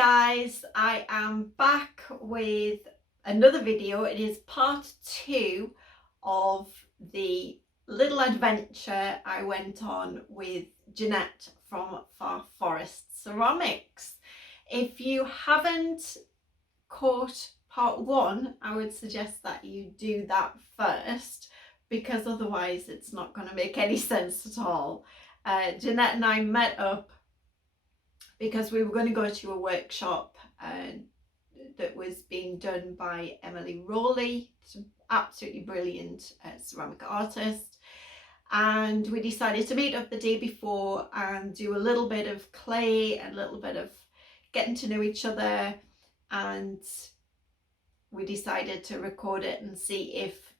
guys, I am back with another video. It is part 2 of the little adventure I went on with Jeanette from Far Forest Ceramics. If you haven't caught part 1, I would suggest that you do that first, because otherwise it's not going to make any sense at all. Jeanette and I met up because we were going to go to a workshop that was being done by Emily Rowley, some absolutely brilliant ceramic artist, and we decided to meet up the day before and do a little bit of clay and a little bit of getting to know each other, and we decided to record it and see if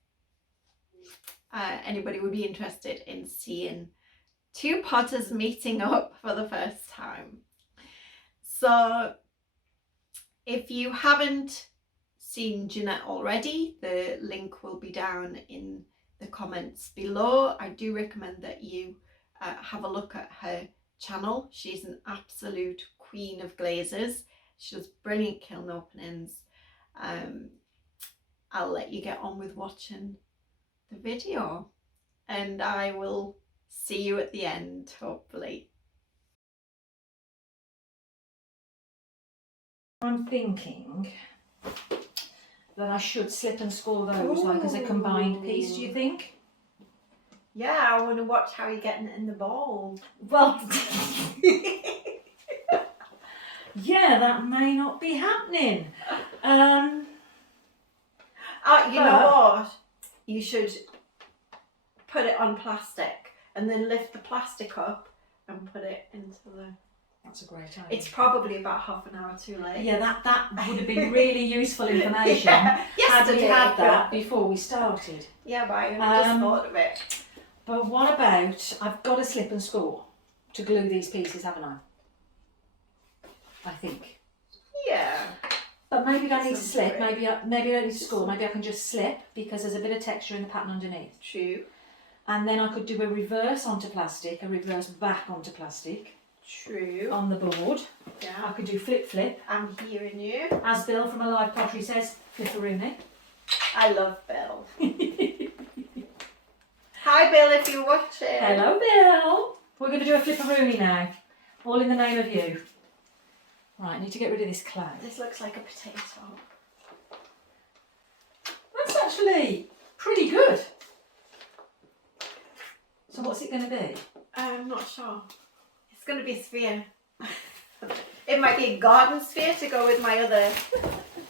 anybody would be interested in seeing two potters meeting up for the first time. So if you haven't seen Jeanette already, the link will be down in the comments below. I do recommend that you have a look at her channel. She's an absolute queen of glazes. She does brilliant kiln openings. I'll let you get on with watching the video, and I will see you at the end, hopefully. I'm thinking that I should slip and score those like as a combined piece, do you think? Yeah, I want to watch how you're getting it in the bowl. Well, yeah, that may not be happening. You know what? You should put it on plastic and then lift the plastic up and put it into the... That's a great idea. It's probably about half an hour too late. Yeah, that would have been really useful information had we had that before we started. Yeah, but I just thought of it. But what about, I've got a slip and score to glue these pieces, haven't I? I think. Yeah. But maybe I don't need to slip, maybe I don't need to score, maybe I can just slip because there's a bit of texture in the pattern underneath. True. And then I could do a reverse onto plastic, a reverse back onto plastic. True. On the board. Yeah. I could do flip flip. I'm hearing you. As Bill from Alive Pottery says, flipperoonie. I love Bill. Hi Bill, if you're watching. Hello Bill. We're going to do a flipperoonie now. All in the name of you. Right, I need to get rid of this clay. This looks like a potato. That's actually pretty good. So what's it going to be? I'm not sure. It's going to be a sphere. It might be a garden sphere to go with my other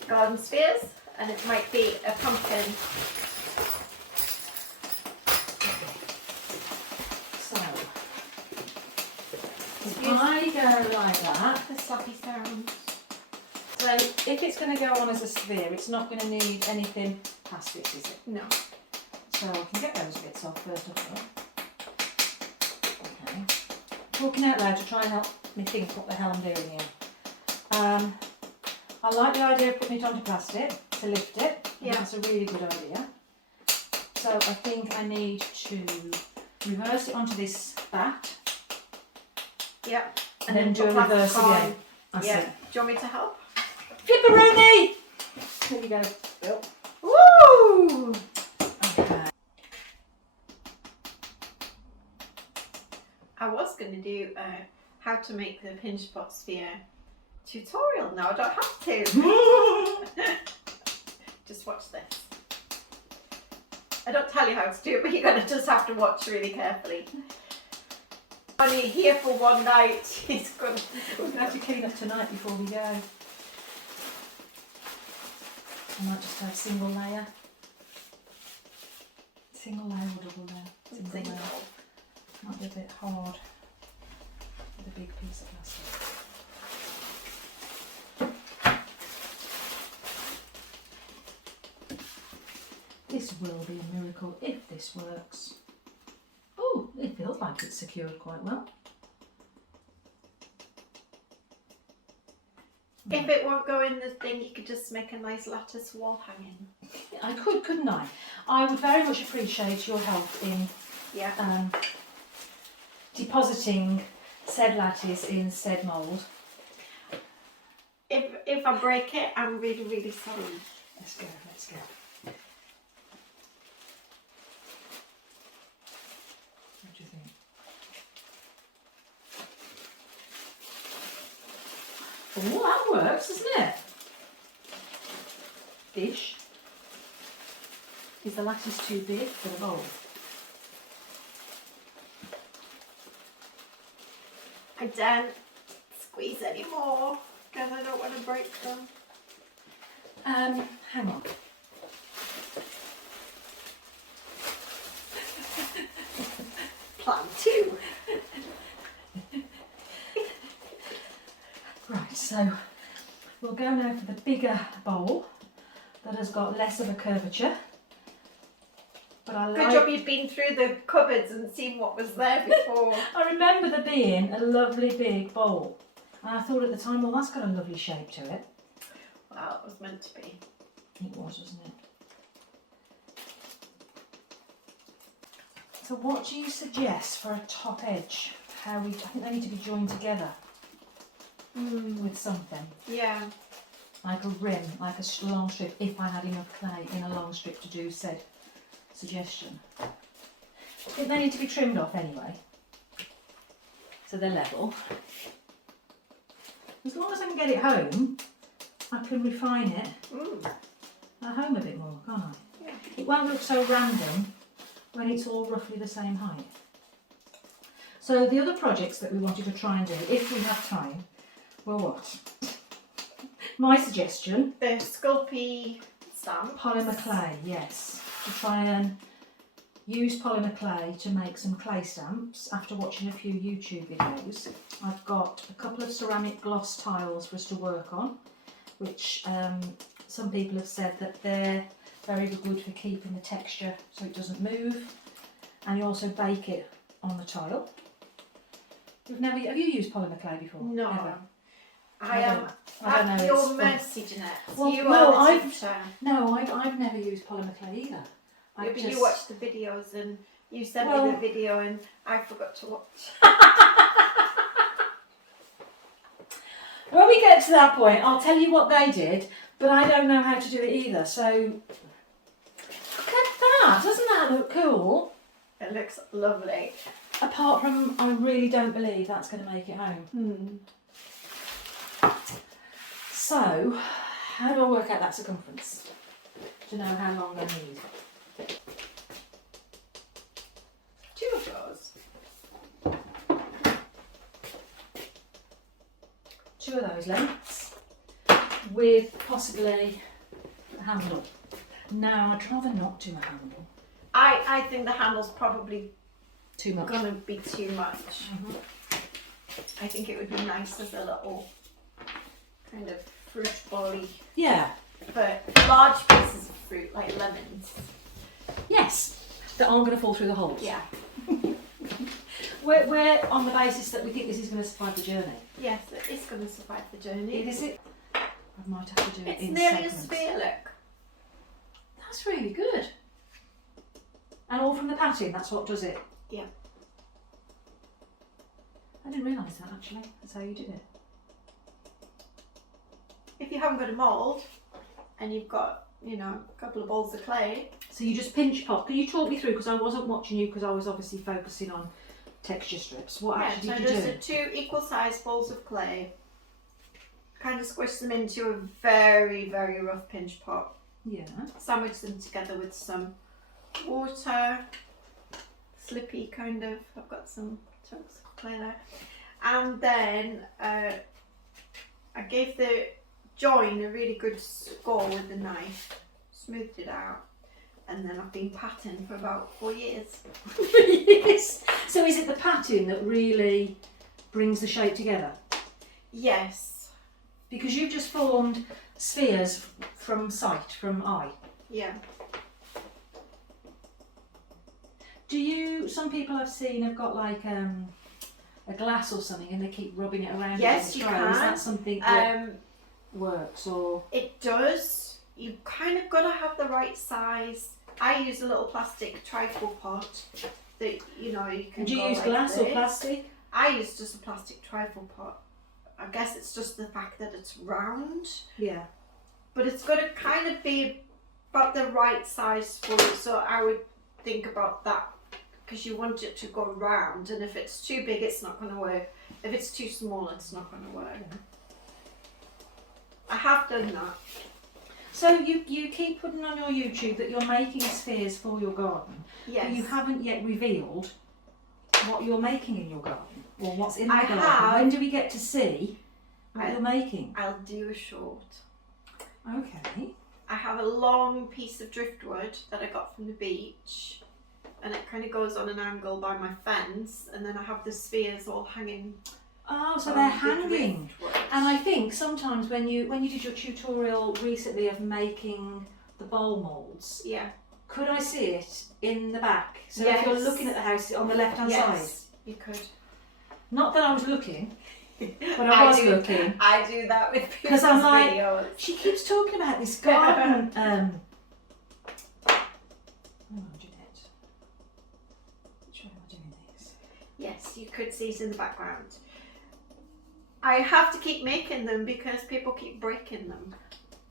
garden spheres, and it might be a pumpkin. So, if I go like that, The sloppy sound. so if it's going to go on as a sphere, it's not going to need anything past it, is it? No. So I can get those bits off first of all. Okay. Talking out loud to try and help me think what the hell I'm doing here. I like the idea of putting it onto plastic to lift it. Yeah. That's a really good idea. So I think I need to reverse it onto this bat. Yeah. And then do a reverse again. That's yeah. it. Do you want me to help? Flipperoonie! There you go, Bill. Woo! Okay. I was going to do how to make the pinch pot sphere tutorial. Now I don't have to. Just watch this. I don't tell you how to do it, but you're going to just have to watch really carefully. Only here for one night. He's going to... We're going to have to clean up tonight before we go. I might just have single layer. Single layer or double layer? Single layer. Might be a bit hard with a big piece of plastic. This will be a miracle if this works. Oh, it feels like it's secured quite well. If it won't go in the thing, you could just make a nice lattice wall hanging. I could, couldn't I? I would very much appreciate your help in depositing said lattice in said mould. If I break it, I'm really, really sorry. Let's go. What do you think? Oh, that works, doesn't it? Dish. Is the lattice too big for the bowl? I don't squeeze anymore because I don't want to break them. Hang on. Plan 2. Right, so we'll go now for the bigger bowl that has got less of a curvature. But I Good job you've been through the cupboards and seen what was there before. I remember there being a lovely big bowl. And I thought at the time, well, that's got a lovely shape to it. Well, it was meant to be. It was, wasn't it? So what do you suggest for a top edge? I think they need to be joined together with something. Yeah. Like a rim, like a long strip, if I had enough clay in a long strip to do said suggestion. I think they need to be trimmed off anyway, so they're level. As long as I can get it home, I can refine it at home a bit more, can't I? Yeah. It won't look so random when it's all roughly the same height. So the other projects that we wanted to try and do, if we have time, were what? My suggestion, The Sculpey stamp. polymer clay, yes. To try and use polymer clay to make some clay stamps. After watching a few YouTube videos, I've got a couple of ceramic gloss tiles for us to work on, which some people have said that they're very good for keeping the texture so it doesn't move, and you also bake it on the tile. Have you used polymer clay before? No. Ever? I am I don't know, at your it's- mercy, Jeanette. Well, You no, are the I've- teacher. No, I've never used polymer clay either. Yeah, but you watched the videos and you sent me Well- the video and I forgot to watch. When we get to that point, I'll tell you what they did, but I don't know how to do it either. So, look at that! Doesn't that look cool? It looks lovely. Apart from, I really don't believe that's going to make it home. So, how do I work out that circumference to know how long I need? 2 of those. 2 of those lengths with possibly a handle. No, I'd rather not do a handle. I think the handle's probably Too much. gonna be too much. I think it would be nice as a little kind of fruit bally Yeah. for large pieces of fruit like lemons. Yes. That aren't going to fall through the holes. Yeah. We're on the basis that we think this is going to survive the journey. Yes, it is going to survive the journey. Is it? I might have to do it It's in nearly segments. a sphere, look. That's really good. And all from the pattern, that's what does it? Yeah. I didn't realise that actually. That's how you do it. If you haven't got a mould and you've got, you know, a couple of balls of clay. So you just pinch pop. Can you talk me through, because I wasn't watching you because I was obviously focusing on texture strips. What actually so did you just do? the 2 equal sized balls of clay. Kind of squish them into a very, very rough pinch pot. Yeah. Sandwich them together with some water, slippy kind of. I've got some chunks of clay there. And then I gave the join a really good score with the knife, smoothed it out, and then I've been patting for about 4 years. Yes. So is it the pattern that really brings the shape together? Yes. Because you've just formed spheres from sight, from eye. Yeah. Some people I've seen have got like a glass or something and they keep rubbing it around. Yes, in the you tray. can. Is that something that works or? It does. You've kind of got to have the right size. I use a little plastic trifle pot that, you know, you can Do you go use like glass or this. plastic? I use just a plastic trifle pot. I guess it's just the fact that it's round. Yeah. But it's got to kind of be about the right size for you. So I would think about that, because you want it to go round, and if it's too big, it's not going to work. If it's too small, it's not going to work. Yeah. I have done that. So you keep putting on your YouTube that you're making spheres for your garden, Yes. but you haven't yet revealed what you're making in your garden, or what's in the I garden. have. When do we get to see what you're making? I'll do a short. Okay. I have a long piece of driftwood that I got from the beach, and it kind of goes on an angle by my fence, and then I have the spheres all hanging. Oh, so on they're the hanging. driftwood. And I think sometimes when you did your tutorial recently of making the bowl moulds, Yeah. could I see it in the back? So Yes. if you're looking at the house on the left hand side. Yes, you could. Not that I was looking, but I was looking. I do that with people's Because I'm like, videos. she keeps talking about this garden. Hang on, Jeanette. Which way am I doing this? Yes, you could see it in the background. I have to keep making them because people keep breaking them.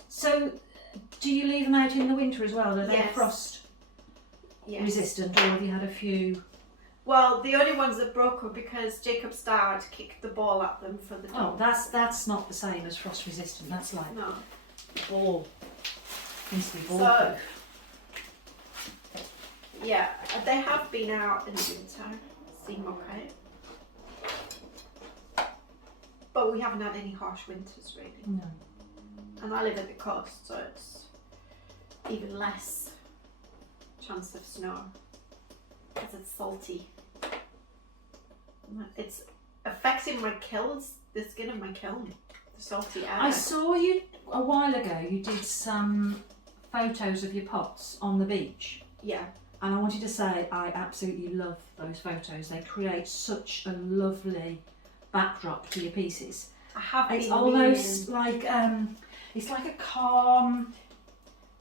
So, do you leave them out in the winter as well? Are they Yes. frost Yes. resistant, or have you had a few? Well, the only ones that broke were because Jacob's dad kicked the ball at them for the Oh, dog. that's not the same as frost resistant. That's like No. ball. Needs to be ball So- proof. Yeah, they have been out in the winter. Seem okay. But we haven't had any harsh winters really. No. And I live at the coast, so it's even less chance of snow because it's salty. It's affecting my kilns, the skin of my kiln, the salty air. I saw you a while ago. You did some photos of your pots on the beach. Yeah. And I wanted to say I absolutely love those photos. They create such a lovely backdrop to your pieces. I have It's been almost like it's like a calm,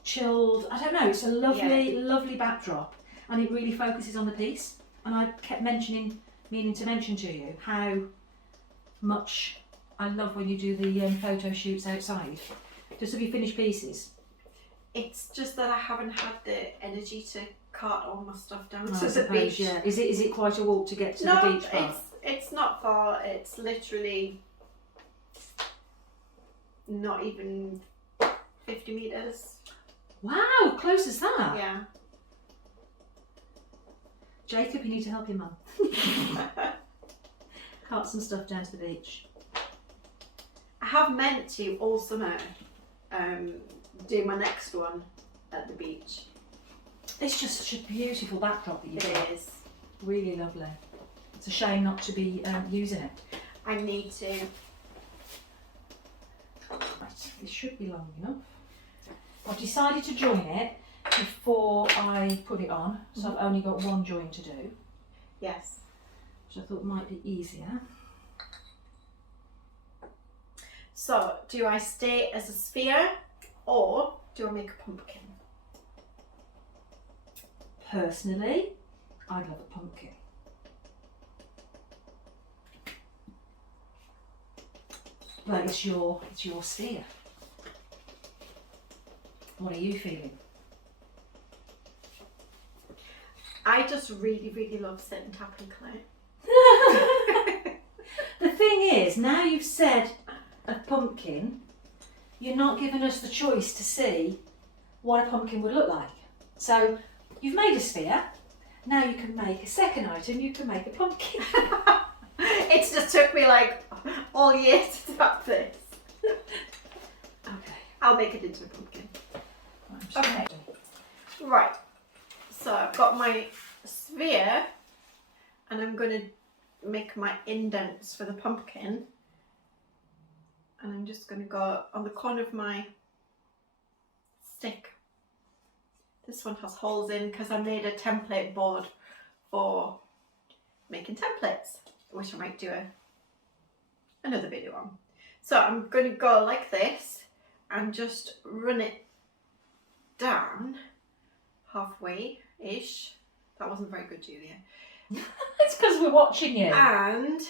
chilled. I don't know. It's a lovely, lovely backdrop, and it really focuses on the piece. And I kept meaning to mention to you how much I love when you do the photo shoots outside, just of your finished pieces. It's just that I haven't had the energy to cart all my stuff down I to the suppose, beach. yeah. Is it quite a walk to get to the beach part? It's not far. It's literally not even 50 metres. Wow, close as that. Yeah. Jacob, you need to help your mum. Cart some stuff down to the beach. I have meant to all summer do my next one at the beach. It's just such a beautiful backdrop that you've It got. is. Really lovely. It's a shame not to be using it. I need to. Right, this should be long enough. I've decided to join it before I put it on, so I've only got one join to do, Yes. which I thought might be easier. So, do I stay as a sphere or do I make a pumpkin? Personally, I'd love a pumpkin. But it's your sphere. What are you feeling? I just really, really love sitting tapping clay. The thing is, now you've said a pumpkin, you're not giving us the choice to see what a pumpkin would look like. So you've made a sphere, now you can make a second item, you can make a pumpkin. It just took me like all year to tap this. Okay. I'll make it into a pumpkin. I'm just Okay. Right, so I've got my sphere and I'm going to make my indents for the pumpkin, and I'm just going to go on the corner of my stick. This one has holes in because I made a template board for making templates, which I might do another video on. So I'm going to go like this and just run it down halfway-ish. That wasn't very good, Julia. It's because we're watching you. And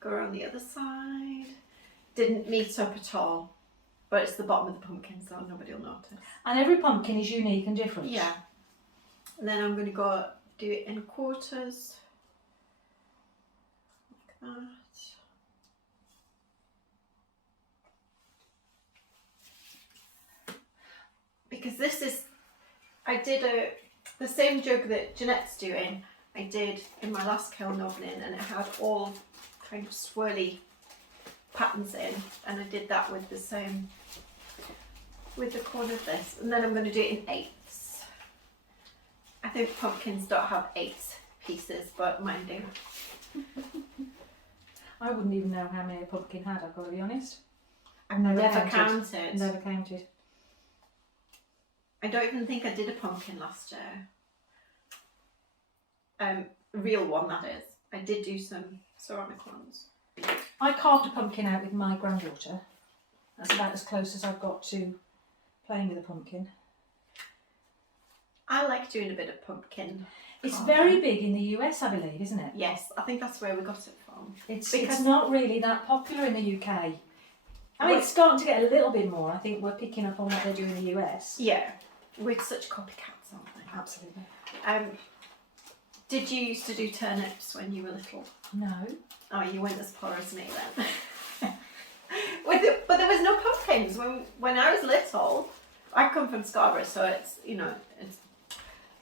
go around the other side didn't meet up at all. But it's the bottom of the pumpkin, so nobody will notice. And every pumpkin is unique and different. Yeah. And then I'm going to go do it in quarters. Like that. Because this is, I did the same jug that Jeanette's doing, I did in my last kiln opening, and it had all kind of swirly patterns in, and I did that with the same, with the corner of this, and then I'm going to do it in 8ths. I think pumpkins don't have 8 pieces, but mine do. I wouldn't even know how many a pumpkin had, I've got to be honest. I've never counted. Never counted. I don't even think I did a pumpkin last year. A real one, that is. I did do some ceramic ones. I carved a pumpkin out with my granddaughter. That's about as close as I've got to playing with a pumpkin. I like doing a bit of pumpkin. It's very big in the US, I believe, isn't it? Yes, I think that's where we got it from. It's not really that popular in the UK. I mean, it's starting to get a little bit more. I think we're picking up on what they do in the US. Yeah, we're such copycats, aren't we? Absolutely. Did you used to do turnips when you were little? No. Oh, you weren't as poor as me then. But there was no pumpkins when I was little. I come from Scarborough, so it's, you know, it's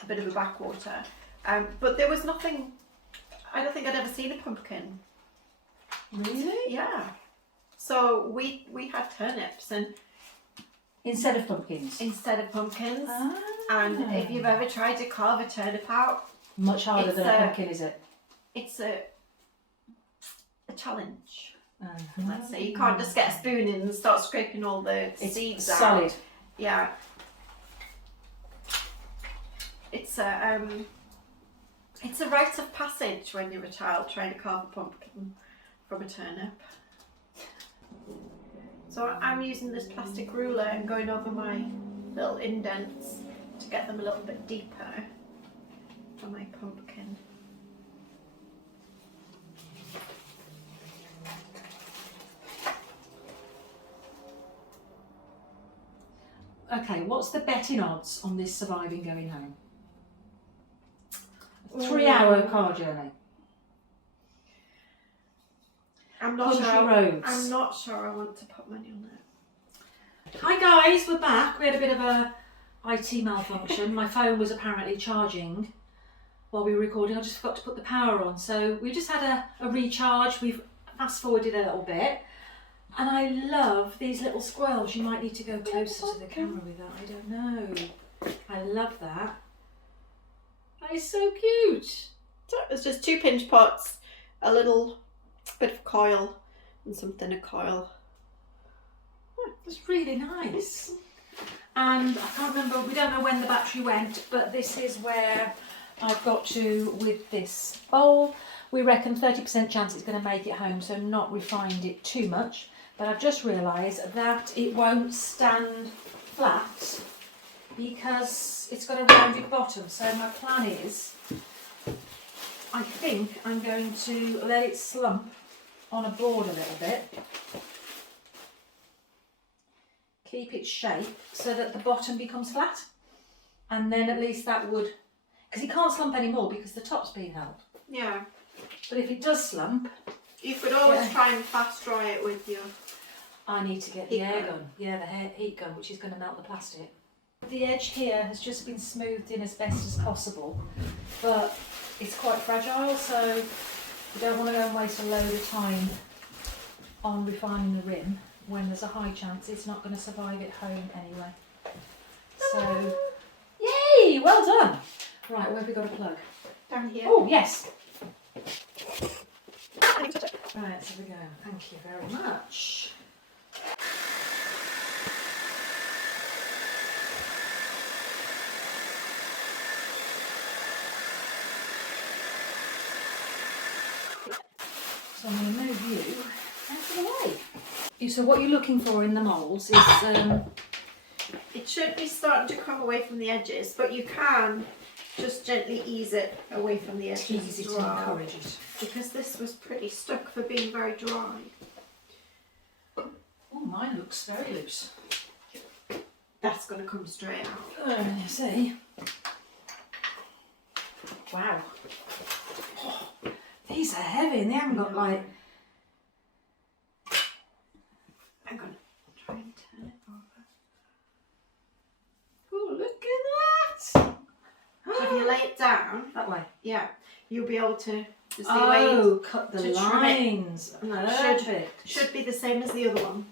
a bit of a backwater. But there was nothing. I don't think I'd ever seen a pumpkin. Really? Yeah. So we had turnips and instead of pumpkins. Ah. And if you've ever tried to carve a turnip out, much harder than a pumpkin, is it? It's a challenge. Uh-huh. Let's say you can't just get a spoon in and start scraping all the seeds out. Solid. Yeah. It's a rite of passage when you're a child trying to carve a pumpkin from a turnip. So I'm using this plastic ruler and going over my little indents to get them a little bit deeper for my pumpkin. Okay, what's the betting odds on this surviving going home? 3-hour car journey. I'm not Country roads. I'm not sure I want to put money on it. Hi guys, we're back. We had a bit of a IT malfunction. My phone was apparently charging while we were recording. I just forgot to put the power on. So we just had a recharge. We've fast forwarded a little bit. And I love these little squirrels. You might need to go closer to the camera with that. I don't know. I love that. That is so cute. So it's just 2 pinch pots, a little bit of coil and some thinner coil. It's really nice. And I can't remember, we don't know when the battery went, but this is where I've got to with this bowl. We reckon 30% chance it's going to make it home, so not refined it too much. But I've just realised that it won't stand flat because it's got a rounded bottom. So my plan is, I think I'm going to let it slump on a board a little bit. Keep its shape so that the bottom becomes flat. And then at least that would, because it can't slump anymore because the top's being held. Yeah. But if it does slump, you could always try and fast dry it with your... I need to get the air gun. Yeah, the heat gun, which is going to melt the plastic. The edge here has just been smoothed in as best as possible, but it's quite fragile, so you don't want to go and waste a load of time on refining the rim when there's a high chance it's not going to survive at home anyway. So, yay! Well done! Right, where have we got a plug? Down here. Oh, yes! Right, there we go. Thank you very much. So I'm going to move you out of the way. So what you're looking for in the moulds is... it should be starting to come away from the edges, but you can just gently ease it away from the edges. Ease it and encourage it. Because this was pretty stuck for being very dry. mine looks very loose. That's going to come straight out. You see? Wow. Oh, these are heavy and they haven't got like... I'm going to try and turn it over. Oh, look at that! So if you lay it down, That way. yeah, you'll be able to see Oh, cut the to trim it. lines. Perfect. should be the same as the other one.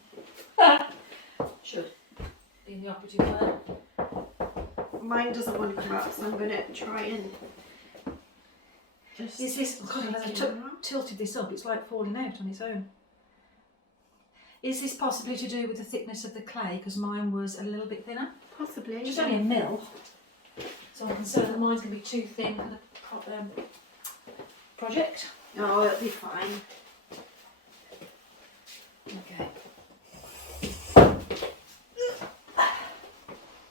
Should. In the operative word. Mine doesn't want to come out, so I'm going to try and just... Is this... God, if I tilted this up, it's like falling out on its own. Is this possibly to do with the thickness of the clay? Because mine was a little bit thinner. Possibly. Just only a mil. So I'm concerned that mine's going to be too thin for the project. Oh, it'll be fine. Okay.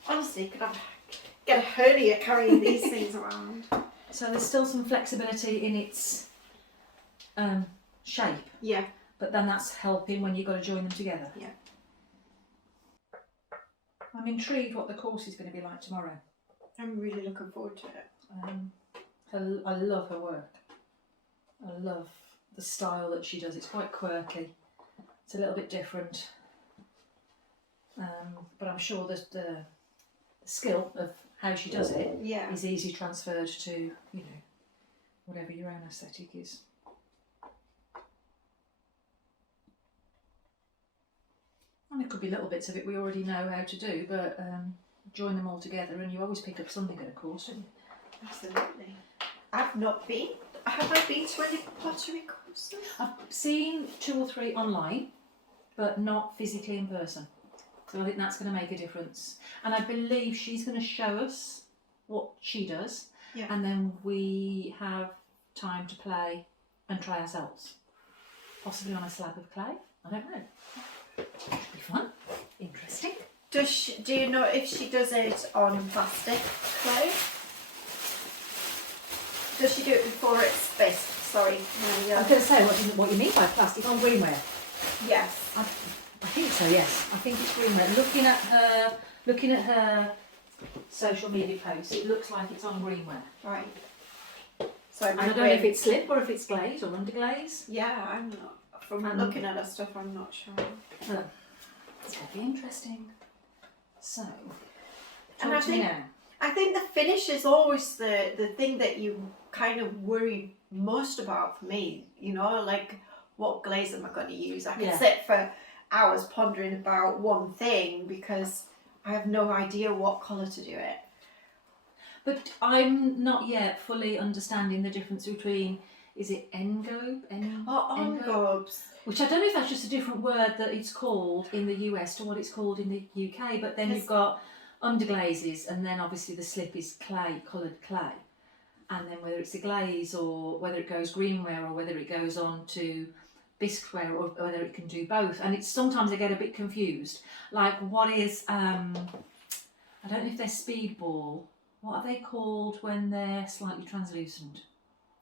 Honestly, could I get a hernia carrying these things around? So there's still some flexibility in its shape, Yeah. but then that's helping when you've got to join them together. Yeah. I'm intrigued what the course is going to be like tomorrow. I'm really looking forward to it. I love her work. I love the style that she does. It's quite quirky. It's a little bit different. But I'm sure that the skill of how she does it Yeah. is easily transferred to, you know, whatever your own aesthetic is. And there could be little bits of it we already know how to do, but join them all together and you always pick up something at a course, don't you? Absolutely. I've not been. Have I been to any pottery courses? I've seen 2 or 3 online, but not physically in person. So I think that's going to make a difference. And I believe she's going to show us what she does, Yeah. and then we have time to play and try ourselves. Possibly on a slab of clay. I don't know. Should be fun. Interesting. Do you know if she does it on plastic clay? Does she do it before it's spaced? Sorry. I was going to say what you mean by plastic on greenware. Yes. I think so. Yes, I think it's greenware. Looking at her social media posts, it looks like it's on greenware. Right. So And I don't know if it's slip or if it's glaze or underglaze. Yeah, I'm not. From looking at her stuff, I'm not sure. It's very interesting. So, And talk to me now. I think the finish is always the thing that you kind of worry most about for me. You know, like what glaze am I going to use? I can sit for hours pondering about one thing because I have no idea what colour to do it. But I'm not yet fully understanding the difference between, is it engobe? Engobes. Which I don't know if that's just a different word that it's called in the US to what it's called in the UK, but then you've got underglazes, and then obviously the slip is clay, coloured clay. And then whether it's a glaze or whether it goes greenware or whether it goes on to bisqueware or whether it can do both. And it's sometimes I get a bit confused. Like what is, I don't know if they're speedball. What are they called when they're slightly translucent?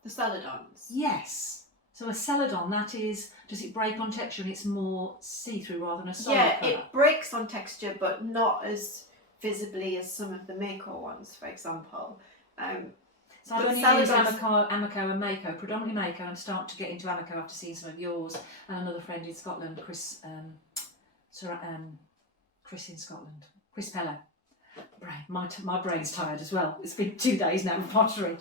The celadons. Yes. So a celadon, that is, does it break on texture and it's more see-through rather than a solid Yeah, colour? it breaks on texture, but not as visibly as some of the Mako ones, for example. So I've only used Amico and Mako, predominantly Mako, and start to get into Amico after seeing some of yours and another friend in Scotland, Chris in Scotland, Chris Peller. My brain's tired as well. It's been 2 days now of pottery.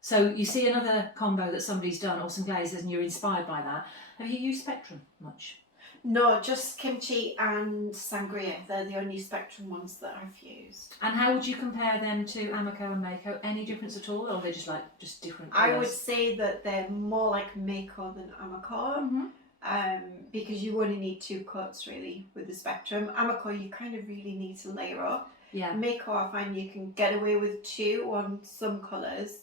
So you see another combo that somebody's done or some glazes and you're inspired by that. Have you used Spectrum much? No, just kimchi and sangria. They're the only Spectrum ones that I've used. And how would you compare them to Amico and Mako? Any difference at all, or are they just different colours? I would say that they're more like Mako than Amico, because you only need 2 coats really with the Spectrum. Amico, you kind of really need to layer up. Yeah. Mako, I find you can get away with 2 on some colours.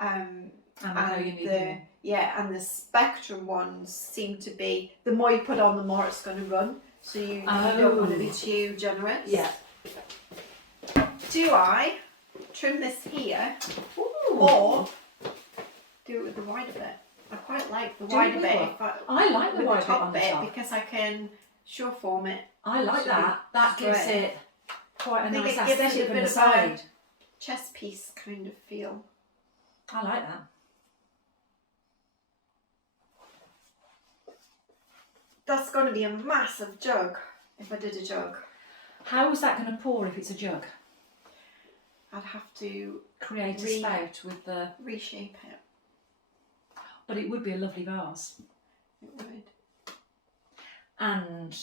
Amico, you need more. Yeah, and the Spectrum ones seem to be, the more you put on, the more it's going to run. So you don't want to be too generous. Yeah. Do I trim this here or do it with the wider bit? I quite like the Do wider you bit. what? If I, I like the with wide the bit top on the bit top. because I can sure form it. I like to that. That gives straight. it quite a I think nice it gives it a aesthetic from bit the of a side. chess piece kind of feel. I like that. That's going to be a massive jug if I did a jug. How is that going to pour if it's a jug? I'd have to Create a spout with the... reshape it. But it would be a lovely vase. It would. And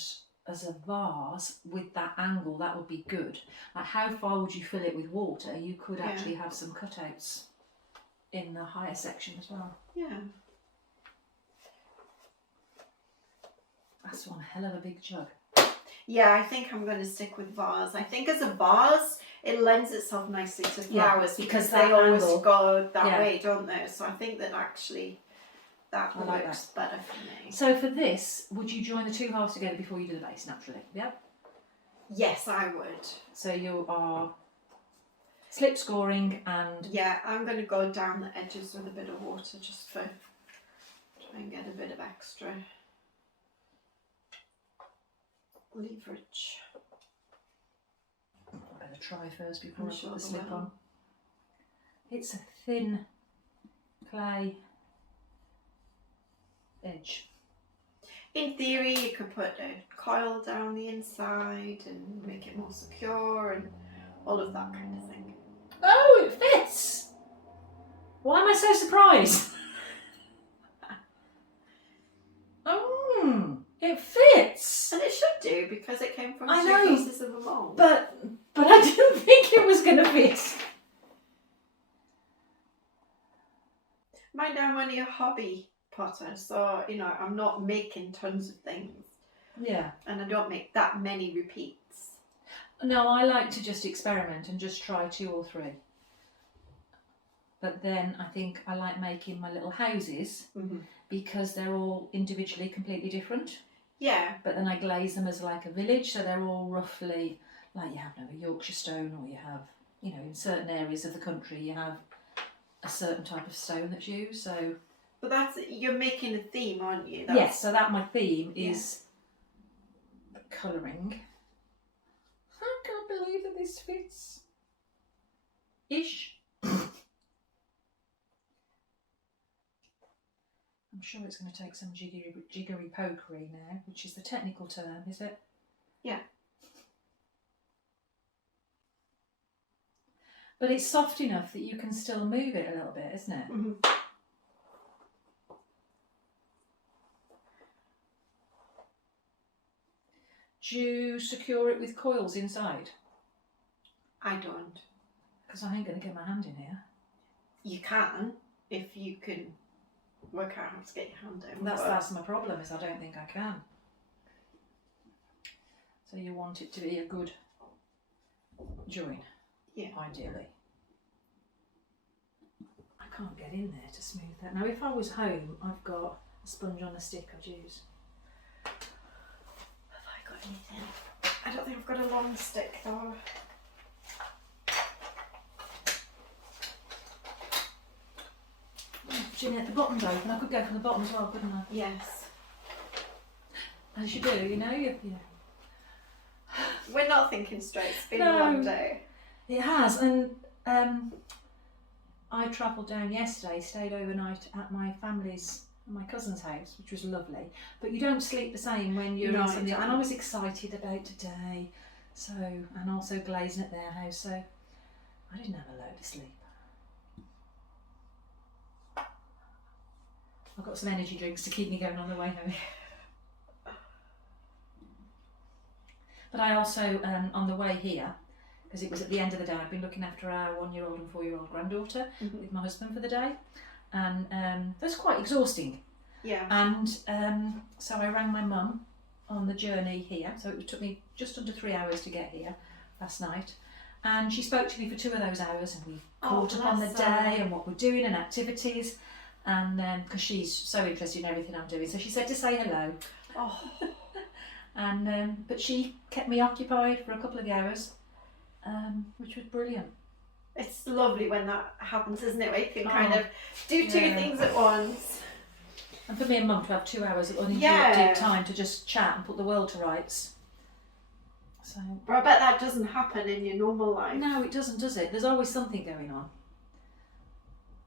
as a vase with that angle, that would be good. Like, how far would you fill it with water? You could actually have some cutouts in the higher section as well. Yeah. That's one hell of a big jug. Yeah, I think I'm going to stick with vase. I think as a vase, it lends itself nicely to flowers because they always go that way, don't they? So I think that actually that works better for me. So for this, would you join the two halves together before you do the base, naturally? Yeah? Yes, I would. So you are slip scoring and... Yeah, I'm going to go down the edges with a bit of water just for try and get a bit of extra leverage. I better try first before I put the slip on. It's a thin clay edge. In theory, you could put a coil down the inside and make it more secure and all of that kind of thing. Oh, it fits! Why am I so surprised? It fits! And it should do because it came from two pieces of a mould. But I didn't think it was going to fit. Mind I'm only a hobby potter, so you know I'm not making tons of things. Yeah. And I don't make that many repeats. No, I like to just experiment and just try 2 or 3. But then I think I like making my little houses because they're all individually completely different. Yeah. But then I glaze them as like a village, so they're all roughly like you have a Yorkshire stone, or you have, you know, in certain areas of the country you have a certain type of stone that's used. So. But that's, you're making a theme, aren't you? Yes. So that my theme is colouring. I can't believe that this fits. Ish. I'm sure it's going to take some jiggery pokery now, which is the technical term, is it? Yeah. But it's soft enough that you can still move it a little bit, isn't it? Mm-hmm. Do you secure it with coils inside? I don't. Because I ain't going to get my hand in here. You can, if you can work out how to get your hand in. That's my problem, is I don't think I can. So you want it to be a good join, ideally. I can't get in there to smooth that. Now if I was home, I've got a sponge on a stick I'd use. Have I got anything? I don't think I've got a long stick though. Jeanette, the bottom's open. I could go from the bottom as well, couldn't I? Yes. As you do, you know. We're not thinking straight. It's been a long day. It has, and I travelled down yesterday, stayed overnight at my cousin's house, which was lovely. But you don't sleep the same when you're in something. And I was excited about today, and also glazing at their house, so I didn't have a load of sleep. I've got some energy drinks to keep me going on the way home. But I also, on the way here, because it was at the end of the day, I'd been looking after our 1-year-old and 4-year-old granddaughter with my husband for the day, and that was quite exhausting. Yeah. And so I rang my mum on the journey here, so it took me just under 3 hours to get here last night, and she spoke to me for 2 of those hours, and we caught up on the day and what we're doing and activities. And because she's so interested in everything I'm doing, so she said to say hello. Oh. And but she kept me occupied for a couple of hours, which was brilliant. It's lovely when that happens, isn't it? Where you can kind of do 2 things at once. And for me and Mum to have 2 hours of uninterrupted Yeah. time to just chat and put the world to rights. So. But I bet that doesn't happen in your normal life. No, it doesn't, does it? There's always something going on.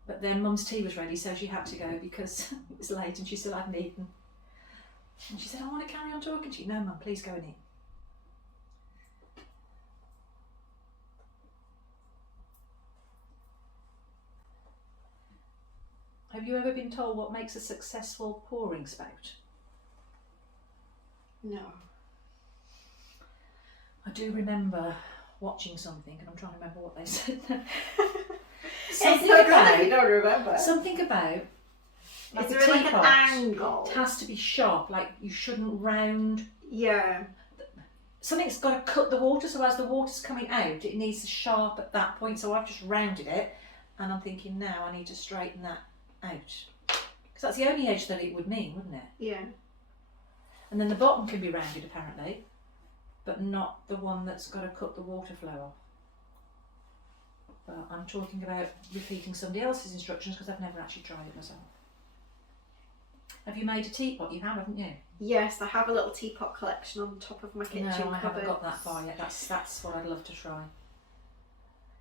But then Mum's tea was ready, so she had to go because it was late and she still hadn't eaten. And she said, I want to carry on talking to you. No, Mum, please go and eat. Have you ever been told what makes a successful pouring spout? No. I do remember watching something, and I'm trying to remember what they said. It's so good if you don't remember. Something about like Is a there like an teapot. angle? It has to be sharp, like you shouldn't round. Yeah. Something's got to cut the water, so as the water's coming out, it needs to sharp at that point. So I've just rounded it, and I'm thinking now I need to straighten that out. Because that's the only edge that it would mean, wouldn't it? Yeah. And then the bottom can be rounded apparently, but not the one that's got to cut the water flow off. But I'm talking about repeating somebody else's instructions because I've never actually tried it myself. Have you made a teapot? You have, haven't you? Yes, I have a little teapot collection on top of my kitchen No, I cupboard. haven't got that far yet. That's what I'd love to try.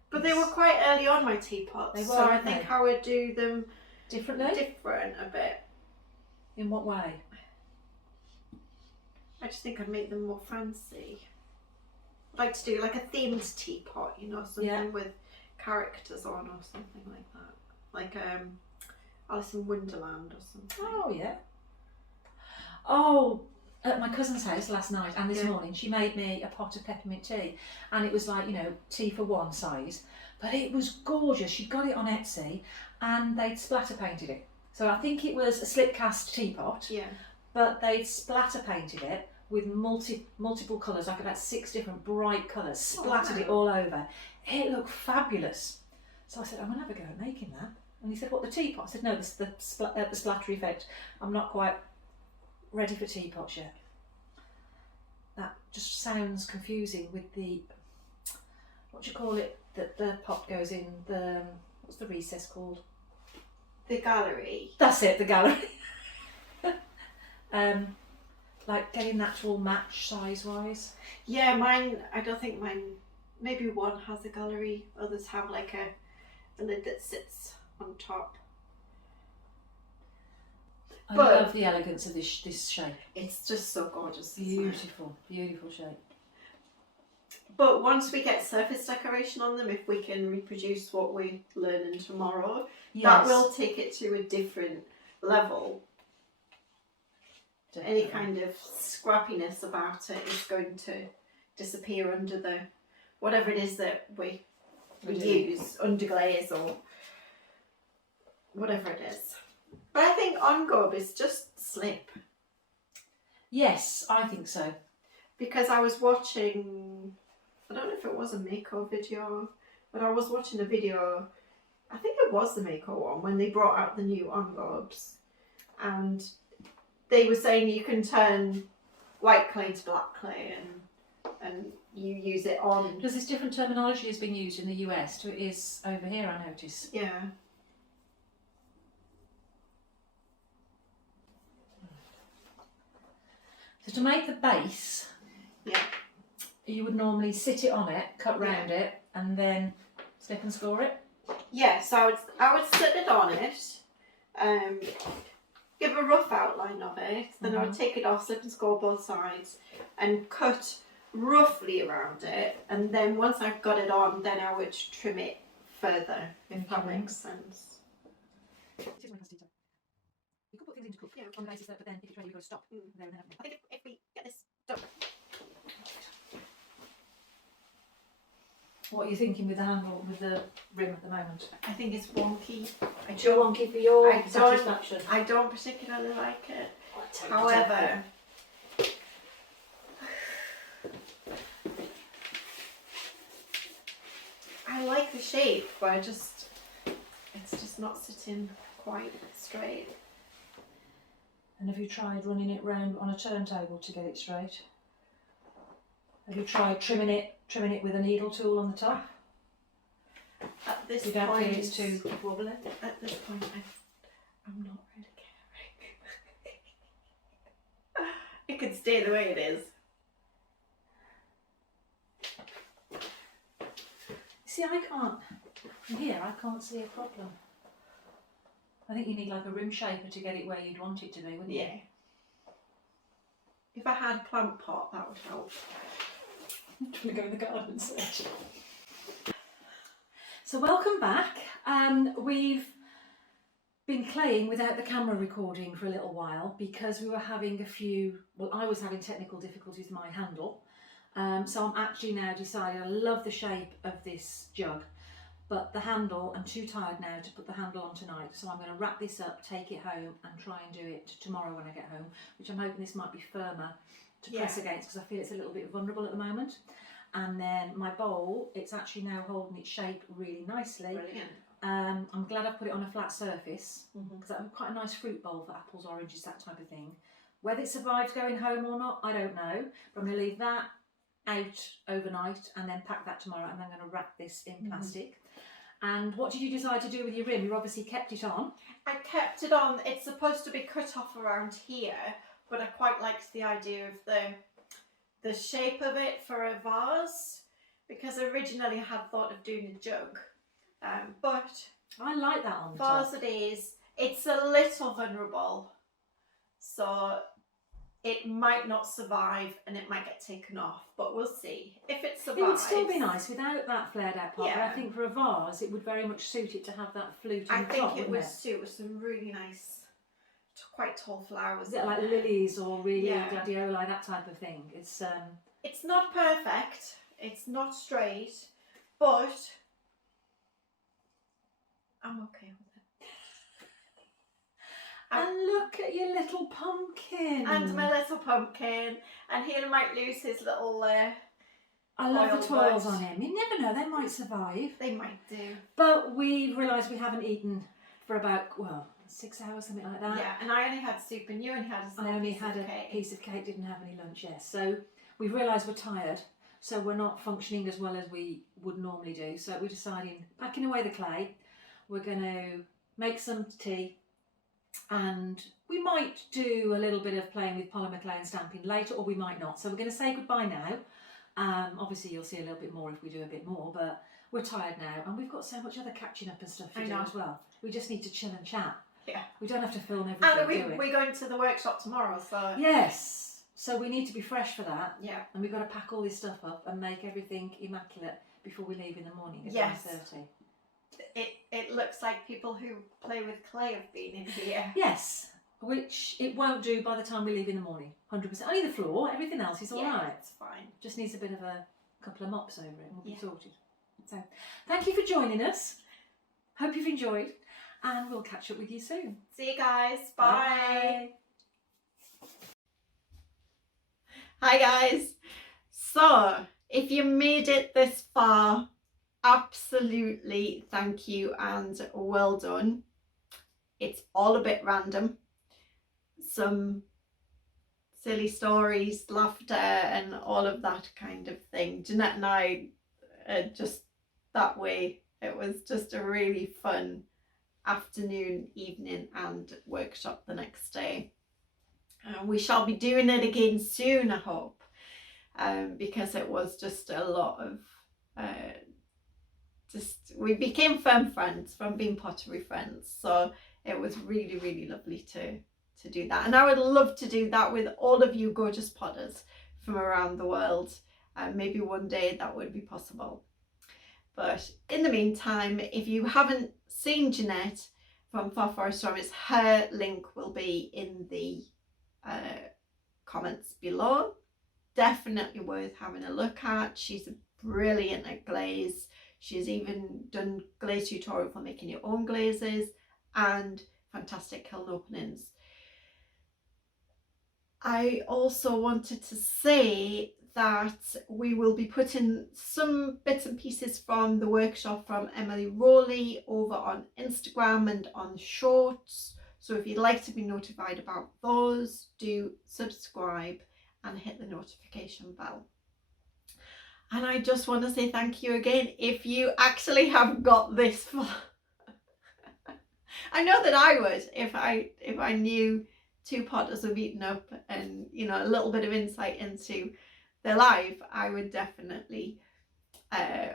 But they were quite early on, my teapots. They were, so I weren't think they? I would do them Differently? different a bit. In what way? I just think I'd make them more fancy. I'd like to do like a themed teapot, you know, something with characters on or something like that. Like Alice in Wonderland or something. Oh, yeah. Oh, at my cousin's house last night and this morning, she made me a pot of peppermint tea. And it was like, you know, tea for one size. But it was gorgeous. She'd got it on Etsy and they'd splatter painted it. So I think it was a slip cast teapot. Yeah. But they'd splatter painted it with multiple colours, like about 6 different bright colours, splattered it all over. It looked fabulous. So I said, I'm going to have a go at making that. And he said, what, the teapot? I said, no, the splatter effect. I'm not quite ready for teapots yet. That just sounds confusing with the, what do you call it, that the pot goes in, the, what's the recess called? The gallery. That's it, the gallery. Like getting that to all match size-wise. Yeah, mine, I don't think mine, maybe one has a gallery, others have like a lid that sits on top. I But- love the elegance of this shape. It's just so gorgeous. isn't it? Beautiful, beautiful shape. But once we get surface decoration on them, if we can reproduce what we learn in tomorrow, that will take it to a different level. definitely. Any kind of scrappiness about it is going to disappear under the whatever it is that we use, underglaze or whatever it is. But I think on gob is just slip. Yes, I think so. Because I was watching, I don't know if it was a Mako video, but I was watching a video, I think it was the Mako one, when they brought out the new on-gobs. And they were saying you can turn white clay to black clay and you use it on. Because this different terminology has been used in the US to it is over here, I notice. Yeah. So to make the base, Yeah. you would normally sit it on it, cut round it, and then slip and score it. Yeah, so I would sit it on it, give a rough outline of it, then I would take it off, slip and score both sides, and cut roughly around it, and then once I've got it on, then I would trim it further, if that makes sense. You can put things into cook on the basis that, but then if it's ready, you've got to stop. There and then. I think if we get this done. What are you thinking with the handle, with the rim at the moment? I think it's wonky. It's your wonky for your I don't- satisfaction. I don't particularly like it. Take However, I like the shape, but it's just not sitting quite straight. And have you tried running it round on a turntable to get it straight? Have you tried trimming it with a needle tool on the top? At this You don't point, feel it's too wobbly? at this point, I'm not really caring. it can stay the way it is. See, I can't, from here I can't see a problem. I think you need like a rim shaper to get it where you'd want it to be, wouldn't you? Yeah. If I had a plant pot, that would help. I'm trying to go in the garden and search. So welcome back. We've been playing without the camera recording for a little while because we were having I was having technical difficulties with my handle. So I'm actually now decided I love the shape of this jug, but the handle, I'm too tired now to put the handle on tonight. So I'm going to wrap this up, take it home and try and do it tomorrow when I get home, which I'm hoping this might be firmer to press against because I feel it's a little bit vulnerable at the moment. And then my bowl, it's actually now holding its shape really nicely. Brilliant. I'm glad I've put it on a flat surface because that's quite a nice fruit bowl for apples, oranges, that type of thing. Whether it survives going home or not, I don't know. But I'm going to leave that out overnight and then pack that tomorrow, and then I'm going to wrap this in plastic. And what did you decide to do with your rim? You obviously kept it on. I kept it on. It's supposed to be cut off around here, but I quite liked the idea of the shape of it for a vase, because originally I had thought of doing a jug, but I like that on the vase top. it is. It's a little vulnerable, so it might not survive and it might get taken off, but we'll see if it survives. It would still be nice without that flared out part, but Yeah. I think for a vase it would very much suit it to have that flute on I the think top, it wouldn't would suit with some really nice, quite tall flowers. Is it like lilies or really Yeah. gladioli, that type of thing? It's not perfect, it's not straight, but I'm okay with it. And look at your little pumpkin. And my little pumpkin, and he might lose his little I love the toils oil on him. You never know, they might survive. they might do. But we realised we haven't eaten for about, 6 hours, something like that. Yeah, and I only had soup and you only had a small I only piece had of a cake. piece of cake, didn't have any lunch, yes. So we've realised we're tired, so we're not functioning as well as we would normally do. So we're deciding, packing away the clay, we're going to make some tea, and we might do a little bit of playing with polymer clay and stamping later, or we might not. So we're going to say goodbye now. Obviously you'll see a little bit more if we do a bit more, but we're tired now and we've got so much other catching up and stuff to do as well. We just need to chill and chat. Yeah. We don't have to film everything, And we're going to the workshop tomorrow, so... Yes. So we need to be fresh for that. Yeah. And we've got to pack all this stuff up and make everything immaculate before we leave in the morning at Yes. 9:30. It looks like people who play with clay have been in here. Yes. Which it won't do by the time we leave in the morning. 100%. Only the floor, everything else is all right. It's fine. Just needs a bit of a couple of mops over it and we'll be Yeah. sorted. So thank you for joining us. Hope you've enjoyed and we'll catch up with you soon. See you guys. Bye. Bye. Hi guys. So, if you made it this far, absolutely thank you and well done. It's all a bit random. Some silly stories, laughter and all of that kind of thing. Jeanette and I are just that way. It was just a really fun afternoon, evening and workshop the next day. We shall be doing it again soon, I hope, because it was just a lot of we became firm friends from being pottery friends, so it was really, really lovely to do that. And I would love to do that with all of you gorgeous potters from around the world, and maybe one day that would be possible. But in the meantime, if you haven't seen Jeanette from Far Forest Stories, her link will be in the comments below. Definitely worth having a look at. She's brilliant at glaze. She's even done glaze tutorial for making your own glazes and fantastic kiln openings. I also wanted to say that we will be putting some bits and pieces from the workshop from Emily Rowley over on Instagram and on Shorts. So if you'd like to be notified about those, do subscribe and hit the notification bell. And I just want to say thank you again if you actually have got this far. I know that I would if I knew two potters were meeting up and, you know, a little bit of insight into their life, I would definitely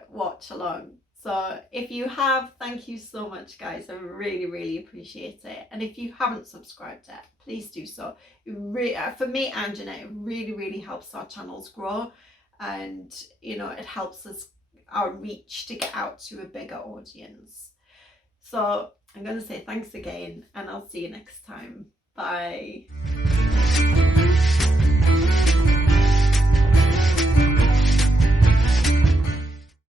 watch along. So if you have, thank you so much, guys. I really appreciate it. And if you haven't subscribed yet, please do so. For me and Jeanette, it really helps our channels grow, and you know, it helps us, our reach, to get out to a bigger audience. So I'm going to say thanks again, and I'll see you next time. Bye.